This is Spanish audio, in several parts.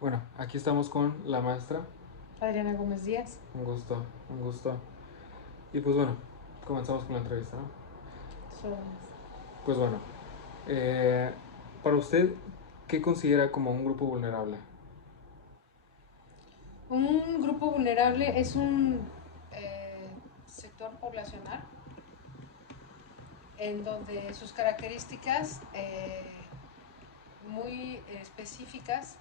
Bueno, aquí estamos con la maestra. Adriana Gómez Díaz. Un gusto, un gusto. Y pues bueno, comenzamos con la entrevista, ¿no? Somos Pues bueno, eh, para usted, ¿qué considera como un grupo vulnerable? un grupo vulnerable es un sector poblacional en donde sus características muy específicas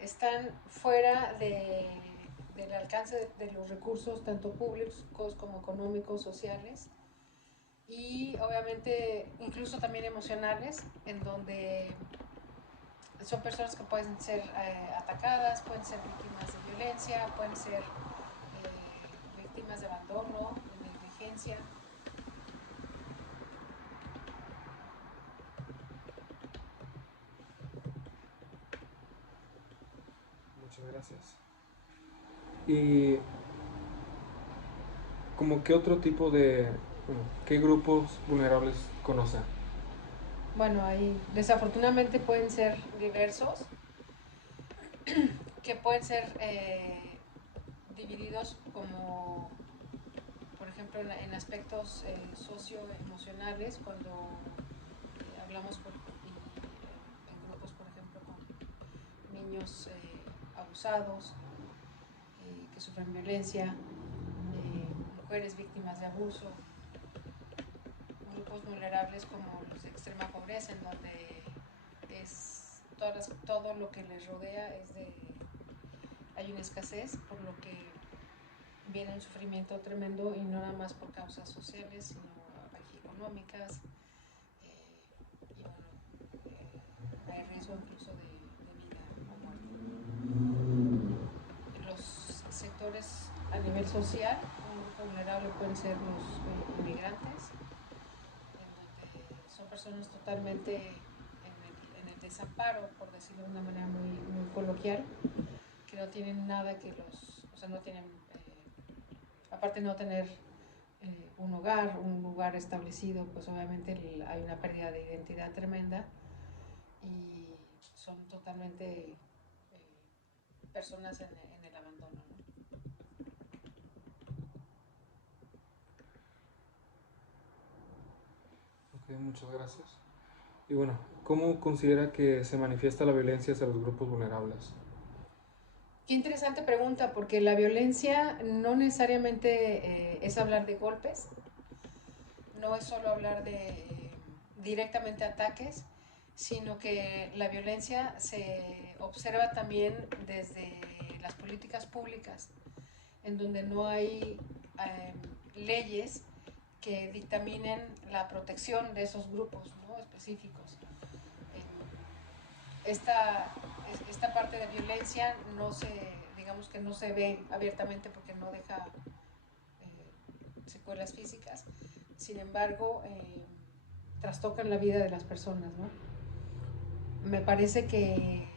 están fuera del alcance de los recursos tanto públicos como económicos, sociales y obviamente incluso también emocionales, en donde son personas que pueden ser atacadas, pueden ser víctimas de violencia, pueden ser víctimas de abandono, de negligencia. Muchas gracias. ¿Y como qué otro tipo de, bueno, qué grupos vulnerables conoce? Bueno, ahí desafortunadamente pueden ser diversos, que pueden ser divididos como, por ejemplo, en aspectos socioemocionales, cuando hablamos en grupos, por ejemplo, con niños abusados, que sufren violencia, mujeres víctimas de abuso, grupos vulnerables como los de extrema pobreza, en donde todo lo que les rodea hay una escasez, por lo que viene un sufrimiento tremendo y no nada más por causas sociales, sino económicas, y bueno, hay riesgo incluso de vida o muerte. En los sectores a nivel social, un grupo vulnerable pueden ser los inmigrantes, en donde son personas totalmente en el desamparo, por decirlo de una manera muy coloquial, que no tienen nada o sea, no tienen, aparte de no tener un hogar, un lugar establecido, pues obviamente hay una pérdida de identidad tremenda y son totalmente personas en el abandono, ¿no? Ok, muchas gracias. Y bueno, ¿cómo considera que se manifiesta la violencia hacia los grupos vulnerables? Qué interesante pregunta, porque la violencia no necesariamente es hablar de golpes, no es solo hablar de directamente ataques, sino que la violencia se observa también desde las políticas públicas, en donde no hay leyes que dictaminen la protección de esos grupos, ¿no?, específicos. Esta, esta parte de violencia no se, digamos que no se ve abiertamente porque no deja secuelas físicas, sin embargo, trastocan la vida de las personas, ¿no? Me parece que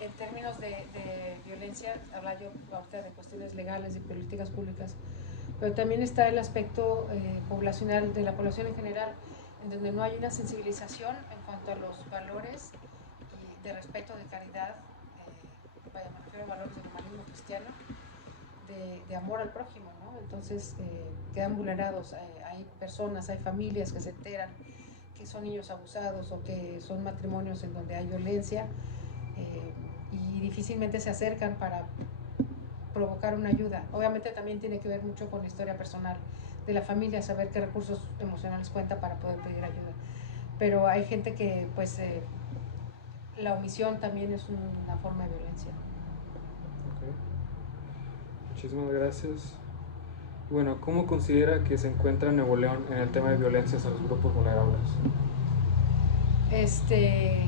en términos de violencia, habla yo ahorita de cuestiones legales, de políticas públicas, pero también está el aspecto poblacional, de la población en general, en donde no hay una sensibilización en cuanto a los valores y de respeto, de caridad, vaya, me refiero a valores del humanismo cristiano, de amor al prójimo, ¿no? Entonces quedan vulnerados, hay personas, hay familias que se enteran que son niños abusados o que son matrimonios en donde hay violencia, y difícilmente se acercan para provocar una ayuda. Obviamente también tiene que ver mucho con la historia personal de la familia, saber qué recursos emocionales cuenta para poder pedir ayuda. Pero hay gente que, pues, la omisión también es una forma de violencia. Ok, muchísimas gracias. Bueno, ¿cómo considera que se encuentra Nuevo León en el tema de violencias a los grupos vulnerables? Este,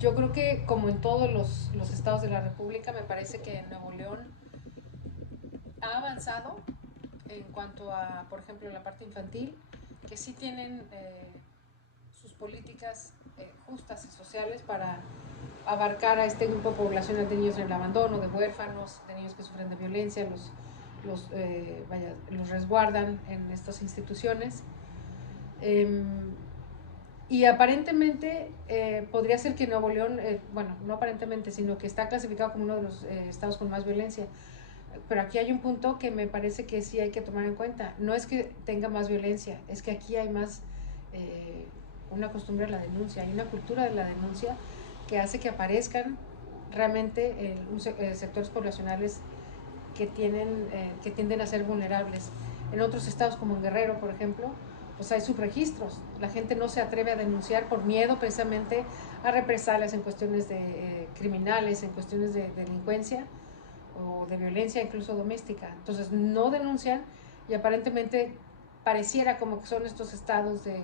yo creo que como en todos los estados de la República, me parece que Nuevo León ha avanzado en cuanto a, por ejemplo, la parte infantil, que sí tienen sus políticas justas y sociales para abarcar a este grupo poblacional de niños en el abandono, de huérfanos, de niños que sufren de violencia, los resguardan en estas instituciones. Eh, Y aparentemente podría ser que Nuevo León, bueno, no aparentemente, sino que está clasificado como uno de los estados con más violencia. Pero aquí hay un punto que me parece que sí hay que tomar en cuenta. No es que tenga más violencia, es que aquí hay más una costumbre de la denuncia, hay una cultura de la denuncia que hace que aparezcan realmente sectores poblacionales que tienden a ser vulnerables. En otros estados como en Guerrero, por ejemplo, pues hay subregistros. La gente no se atreve a denunciar por miedo precisamente a represalias en cuestiones de criminales, en cuestiones de delincuencia o de violencia incluso doméstica. Entonces no denuncian y aparentemente pareciera como que son estos estados de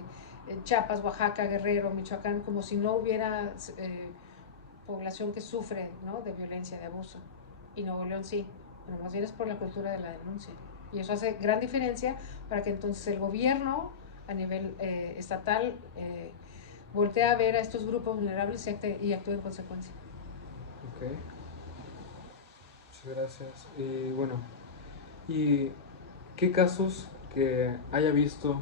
Chiapas, Oaxaca, Guerrero, Michoacán, como si no hubiera población que sufre, ¿no?, de violencia, de abuso. Y Nuevo León sí, pero más bien es por la cultura de la denuncia. Y eso hace gran diferencia para que entonces el gobierno a nivel estatal voltee a ver a estos grupos vulnerables y actúe en consecuencia. Ok, muchas gracias. Y bueno, ¿y qué casos que haya visto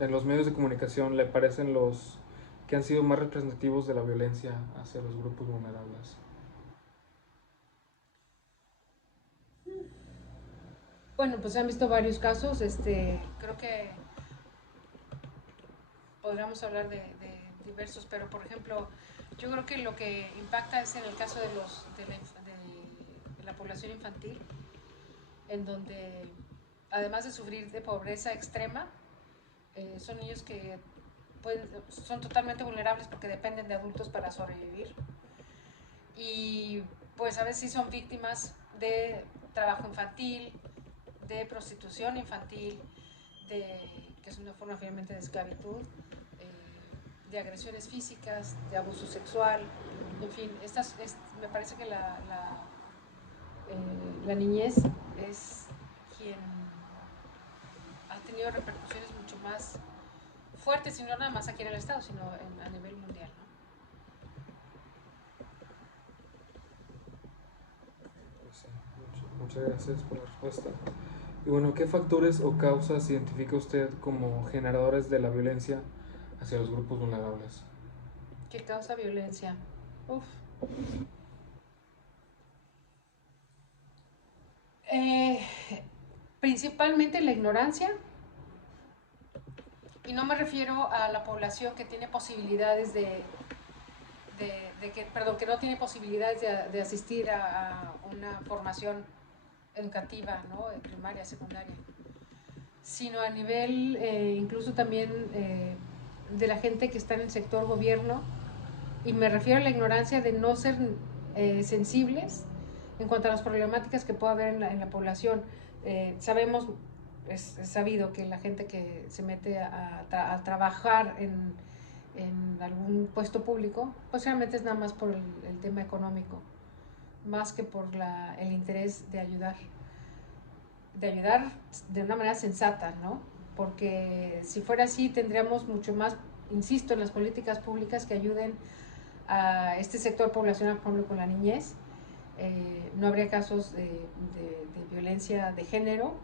en los medios de comunicación le parecen los que han sido más representativos de la violencia hacia los grupos vulnerables? Bueno, pues se han visto varios casos. Creo que podríamos hablar de diversos, pero por ejemplo, yo creo que lo que impacta es en el caso de la población infantil, en donde además de sufrir de pobreza extrema, son niños que son totalmente vulnerables porque dependen de adultos para sobrevivir. Y pues a veces sí son víctimas de trabajo infantil, de prostitución infantil, que es una forma finalmente de esclavitud, de agresiones físicas, de abuso sexual, en fin, me parece que la niñez es quien ha tenido repercusiones mucho más fuertes, y no nada más aquí en el estado, sino a nivel mundial, ¿no? Pues sí, muchas gracias por la respuesta. Y bueno, ¿qué factores o causas identifica usted como generadores de la violencia hacia los grupos vulnerables? ¿Qué causa violencia? Uf. Eh, Principalmente la ignorancia, y no me refiero a la población que tiene posibilidades que no tiene posibilidades de asistir a una formación educativa, ¿no?, primaria, secundaria, sino a nivel incluso también de la gente que está en el sector gobierno, y me refiero a la ignorancia de no ser sensibles en cuanto a las problemáticas que pueda haber en la población. Sabemos, es sabido que la gente que se mete a trabajar en algún puesto público, pues realmente es nada más por el tema económico, más que por el interés de ayudar de una manera sensata, ¿no? Porque si fuera así tendríamos mucho más, insisto, en las políticas públicas que ayuden a este sector poblacional, por ejemplo, con la niñez. No habría casos de violencia de género,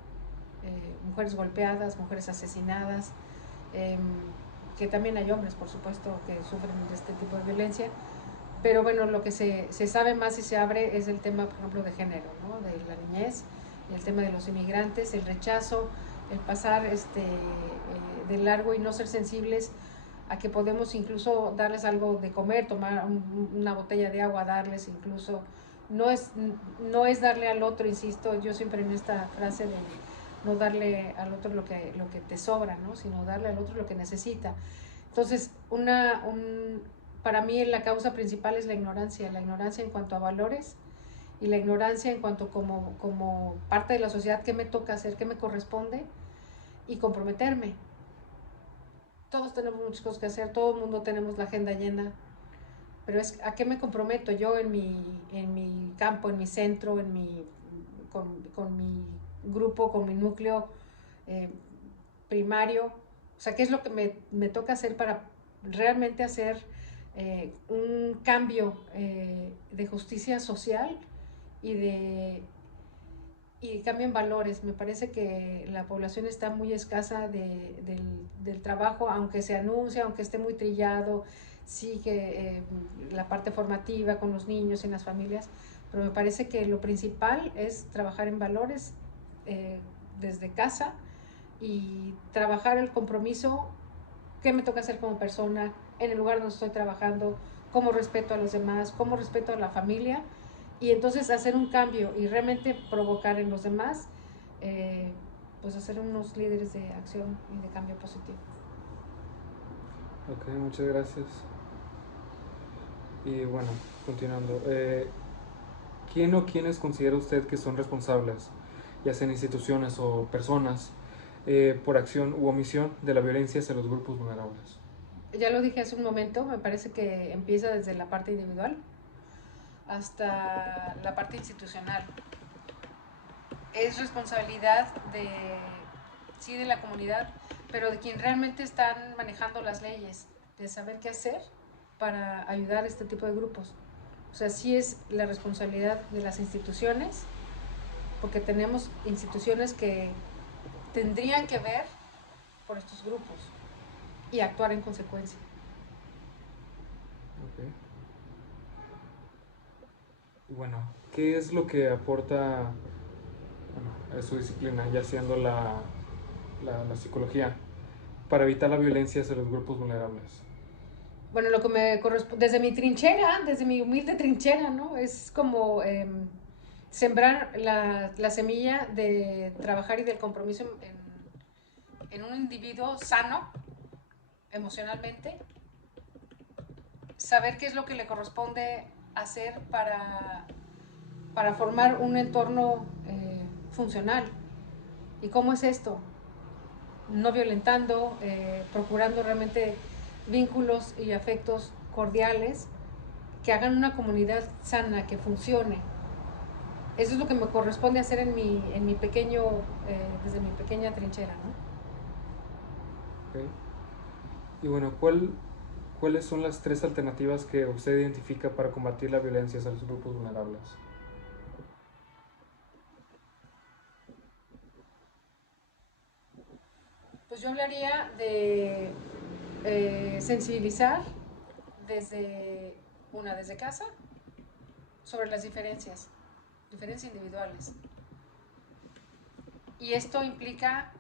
mujeres golpeadas, mujeres asesinadas, que también hay hombres, por supuesto, que sufren de este tipo de violencia. Pero bueno, lo que se sabe más y se abre es el tema, por ejemplo, de género, ¿no?, de la niñez, el tema de los inmigrantes, el rechazo, el pasar de largo y no ser sensibles a que podemos incluso darles algo de comer, tomar una botella de agua, darles incluso. No es darle al otro, insisto, yo siempre en esta frase de no darle al otro lo que te sobra, ¿no?, sino darle al otro lo que necesita. Entonces, para mí la causa principal es la ignorancia en cuanto a valores, y la ignorancia en cuanto como parte de la sociedad, qué me toca hacer, qué me corresponde, y comprometerme. Todos tenemos muchas cosas que hacer, todo el mundo tenemos la agenda llena, pero es a qué me comprometo yo en mi campo, en mi centro, con mi grupo, con mi núcleo eh, primario. O sea, qué es lo que me toca hacer para realmente hacer un cambio de justicia social y y cambio en valores. Me parece que la población está muy escasa del trabajo, aunque se anuncia, aunque esté muy trillado, sigue la parte formativa con los niños y en las familias, pero me parece que lo principal es trabajar en valores eh, desde casa y trabajar el compromiso, qué me toca hacer como persona, en el lugar donde estoy trabajando, cómo respeto a los demás, cómo respeto a la familia, y entonces hacer un cambio y realmente provocar en los demás, eh, pues hacer unos líderes de acción y de cambio positivo. Ok, muchas gracias. Y bueno, continuando. ¿Quién o quiénes considera usted que son responsables, ya sean instituciones o personas, por acción u omisión de la violencia hacia los grupos vulnerables? Ya lo dije hace un momento, me parece que empieza desde la parte individual hasta la parte institucional. Es responsabilidad sí, de la comunidad, pero de quien realmente están manejando las leyes, de saber qué hacer para ayudar a este tipo de grupos. O sea, sí es la responsabilidad de las instituciones, porque tenemos instituciones que tendrían que ver por estos grupos y actuar en consecuencia. Ok. Y bueno, ¿qué es lo que aporta, bueno, a su disciplina, ya siendo la psicología, para evitar la violencia hacia los grupos vulnerables? Bueno, lo que me corresponde, desde mi trinchera, desde mi humilde trinchera, ¿no? Es como sembrar la semilla de trabajar y del compromiso en un individuo sano emocionalmente, saber qué es lo que le corresponde hacer para formar un entorno funcional. ¿Y cómo es esto? No violentando, procurando realmente vínculos y afectos cordiales que hagan una comunidad sana, que funcione. Eso es lo que me corresponde hacer en mi pequeño, desde mi pequeña trinchera, ¿no? Ok. Y bueno, ¿cuáles son las tres alternativas que usted identifica para combatir la violencia hacia los grupos vulnerables? Pues yo hablaría de sensibilizar desde desde casa sobre las diferencias individuales. Y esto implica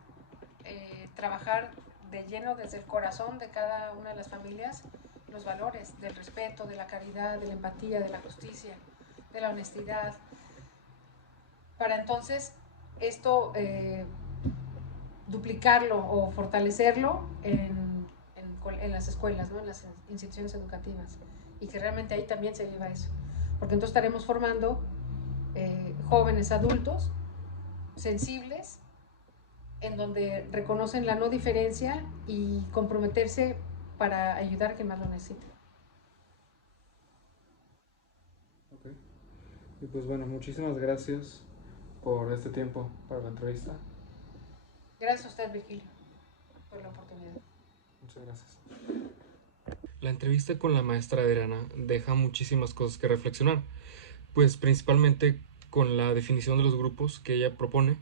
trabajar de lleno desde el corazón de cada una de las familias los valores del respeto, de la caridad, de la empatía, de la justicia, de la honestidad, para entonces esto duplicarlo o fortalecerlo en las escuelas, ¿no? En las instituciones educativas, y que realmente ahí también se viva eso, porque entonces estaremos formando jóvenes adultos sensibles en donde reconocen la no diferencia y comprometerse para ayudar a quien más lo necesite. Ok. Y pues bueno, muchísimas gracias por este tiempo para la entrevista. Gracias a usted, Virgilio, por la oportunidad. Muchas gracias. La entrevista con la maestra Adriana deja muchísimas cosas que reflexionar, pues principalmente con la definición de los grupos que ella propone,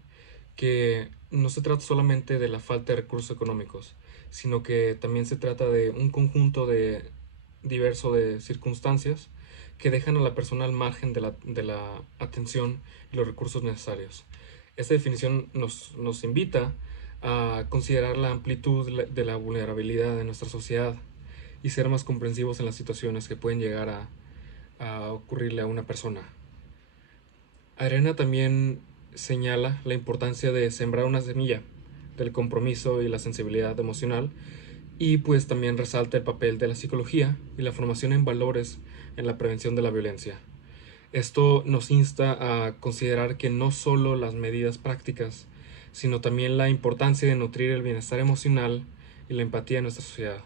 que no se trata solamente de la falta de recursos económicos, sino que también se trata de un conjunto diverso de circunstancias que dejan a la persona al margen de la atención y los recursos necesarios. Esta definición nos invita a considerar la amplitud de la vulnerabilidad de nuestra sociedad y ser más comprensivos en las situaciones que pueden llegar a ocurrirle a una persona. Arena también señala la importancia de sembrar una semilla del compromiso y la sensibilidad emocional, y pues también resalta el papel de la psicología y la formación en valores en la prevención de la violencia. Esto nos insta a considerar que no solo las medidas prácticas, sino también la importancia de nutrir el bienestar emocional y la empatía en nuestra sociedad.